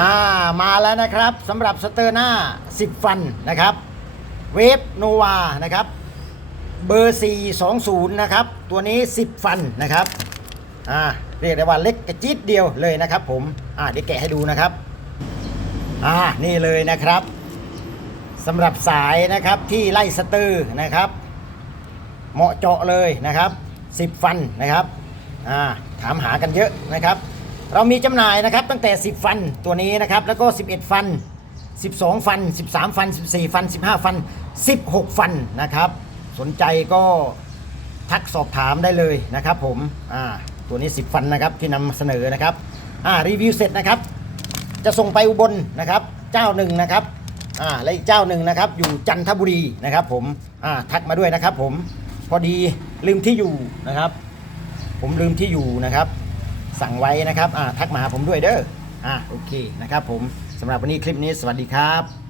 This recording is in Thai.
อ่ามาแล้วนะครับสำหรับสเตอร์หน้า 10 ฟันนะครับเวฟโนวานะครับเบอร์ 420 นะครับ ตัวนี้ 10 ฟันนะครับอ่าเรียกได้ว่าเล็กกระจิดเดียวเลยนะครับผมอ่าเดี๋ยวแกะให้ดูนะครับอ่านี่เลยนะครับสำหรับสายนะครับที่ไล่สเตอร์นะครับเหมาะเจาะเลยนะครับ 10 ฟันนะครับอ่าถามหากันเยอะนะครับ เรามีจำหน่ายนะครับตั้งแต่ 10 ฟันตัวนี้นะครับ แล้วก็ 11 ฟัน 12 ฟัน 13 ฟัน 14 ฟัน 15 ฟัน 16 ฟันนะครับ สนใจก็ทักสอบถามได้เลยนะครับ ผมอ่าตัวนี้ 10 ฟันนะครับที่นำเสนอนะครับอ่ารีวิวเสร็จนะครับ จะส่งไปอุบลนะครับ เจ้าหนึ่งนะครับอ่าและอีกเจ้าหนึ่งนะครับ อยู่จันทบุรีนะครับ ผมอ่าทักมาด้วยนะครับ ผมพอดีลืมที่อยู่นะครับ ผมลืมที่อยู่นะครับ สั่งไว้นะครับอ่าทักมาหาผมด้วยเด้ออ่าโอเคนะครับผมสำหรับวันนี้คลิปนี้สวัสดีครับ